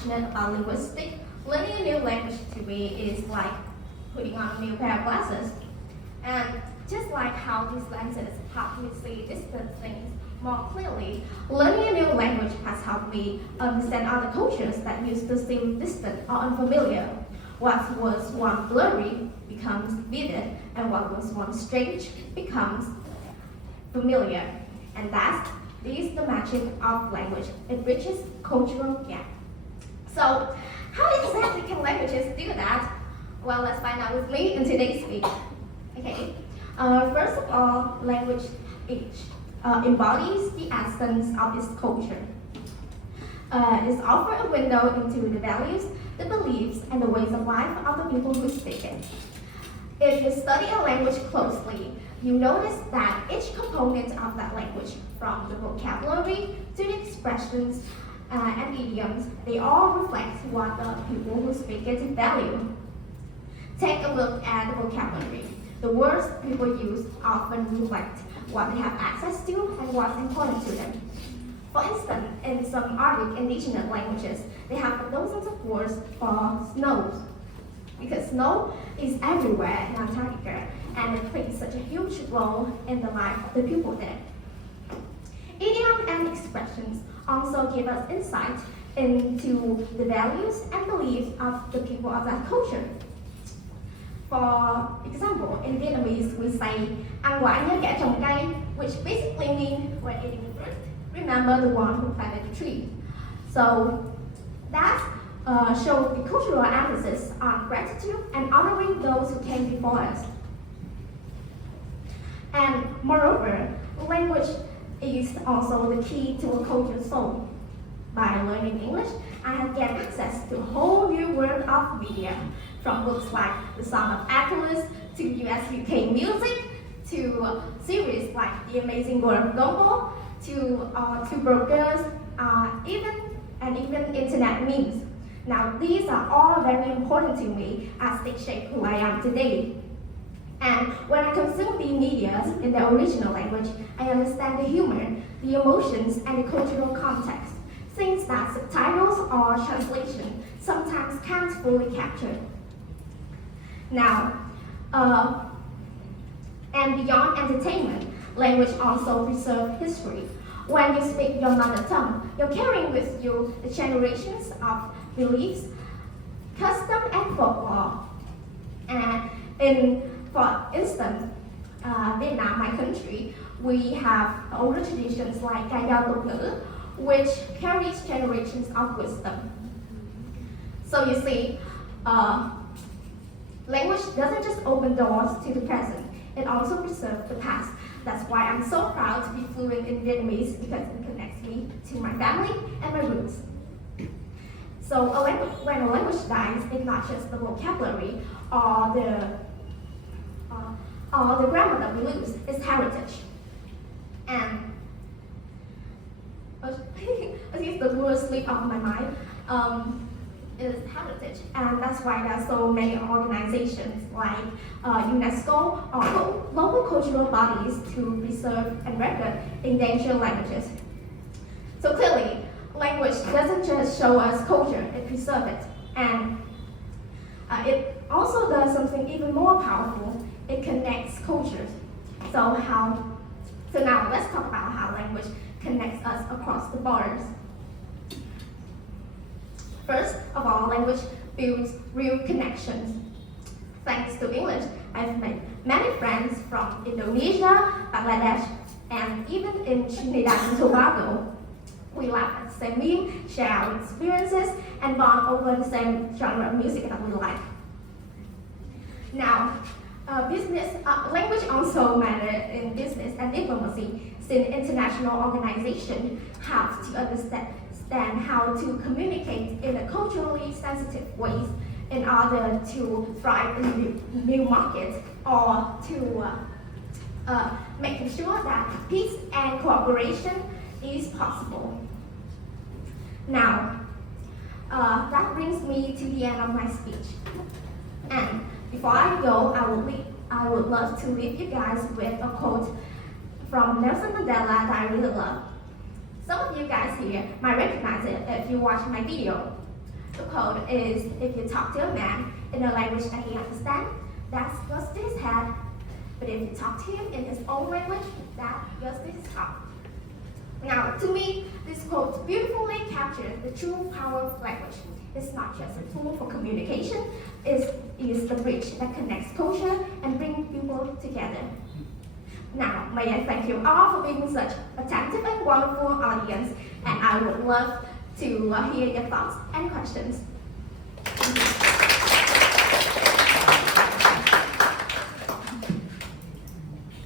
passionate about linguistics, learning a new language to me is like putting on a new pair of glasses. And just like how these lenses help me see distant things more clearly, learning a new language has helped me understand other cultures that used to seem distant or unfamiliar. What was once blurry becomes vivid, and what was once strange becomes familiar. And that is the magic of language. It bridges cultural gap. So, how exactly can languages do that? Well, let's find out with me in today's video. Okay. First of all, language embodies the essence of its culture. It's often a window into the values, the beliefs, and the ways of life of the people who speak it. If you study a language closely, you notice that each component of that language, from the vocabulary to the expressions and idioms, they all reflect what the people who speak it value. Take a look at the vocabulary. The words people use often reflect what they have access to and what's important to them. For instance, in some Arctic indigenous languages, they have dozens of words for snow, because snow is everywhere in Antarctica and it plays such a huge role in the life of the people there. Idiom and expressions also give us insight into the values and beliefs of the people of that culture. For example, in Vietnamese, we say ăn quả nhớ kẻ trồng cây, which basically means when eating the fruit, remember the one who planted the tree. So that shows the cultural emphasis on gratitude and honoring those who came before us. And moreover, language is also the key to a culture's soul. By learning English, I have gained access to a whole new world of media, from books like The Song of Achilles to US-UK music, to series like The Amazing World of Gumball, to burgers, even internet memes. Now, these are all very important to me as they shape who I am today. And when I consume the media in the original language, I understand the humor, the emotions, and the cultural context, things that subtitles or translation sometimes can't fully capture. Now, and beyond entertainment, language also preserves history. When you speak your mother tongue, you're carrying with you the generations of beliefs, custom, and folklore. And for instance, Vietnam, my country, we have older traditions like ca dao tục ngữ, which carries generations of wisdom. So you see, language doesn't just open doors to the present, it also preserves the past. That's why I'm so proud to be fluent in Vietnamese, because it connects me to my family and my roots. So when a language dies, it's not just the vocabulary or the grammar that we lose, it's heritage. And the word slip off my mind, is heritage. And that's why there are so many organizations like UNESCO or local cultural bodies to preserve and record endangered languages. So clearly, language doesn't just show us culture, it preserves it. And it also does something even more powerful. It connects cultures. So now let's talk about how language connects us across the borders. First of all, language builds real connections. Thanks to English, I've made many friends from Indonesia, Bangladesh, and even in Trinidad and Tobago. We laugh at the same meme, share our experiences, and bond over the same genre of music that we like. Now, language also matters in business and diplomacy, since international organizations have to understand how to communicate in a culturally sensitive ways in order to thrive in new markets, or to making sure that peace and cooperation is possible. Now, that brings me to the end of my speech. And before I go, I would love to leave you guys with a quote from Nelson Mandela that I really love. Some of you guys here might recognize it if you watch my video. The quote is, if you talk to a man in a language that he understands, that goes to his head. But if you talk to him in his own language, that goes to his heart. Now, to me, this quote beautifully captures the true power of language. It's not just a tool for communication, it is the bridge that connects culture and brings people together. Now, may I thank you all for being such attentive and wonderful audience, and I would love to hear your thoughts and questions.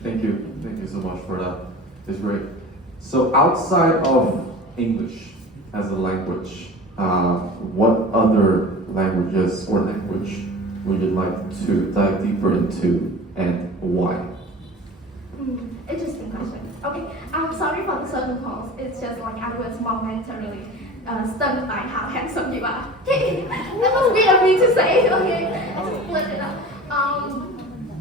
Thank you so much for that. It's great. So outside of English as a language, what other languages or language would you like to dive deeper into, and why? Interesting question. Okay, I'm sorry for the sudden pause. It's just like I was momentarily stunned by how handsome you are. Okay, that must be a thing to say. Okay, I just split it up.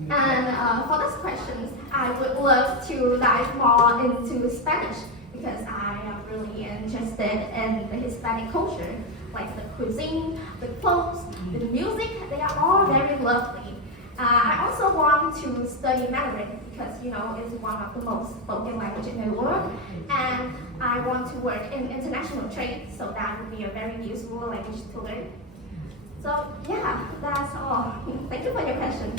And for these questions, I would love to dive more into Spanish because I am really interested in the Hispanic culture, like the cuisine, the clothes, the music. They are all very lovely. I also want to study Mandarin because it's one of the most spoken language in the world, and I want to work in international trade, so that would be a very useful language to learn. So yeah, that's all. Thank you for your question.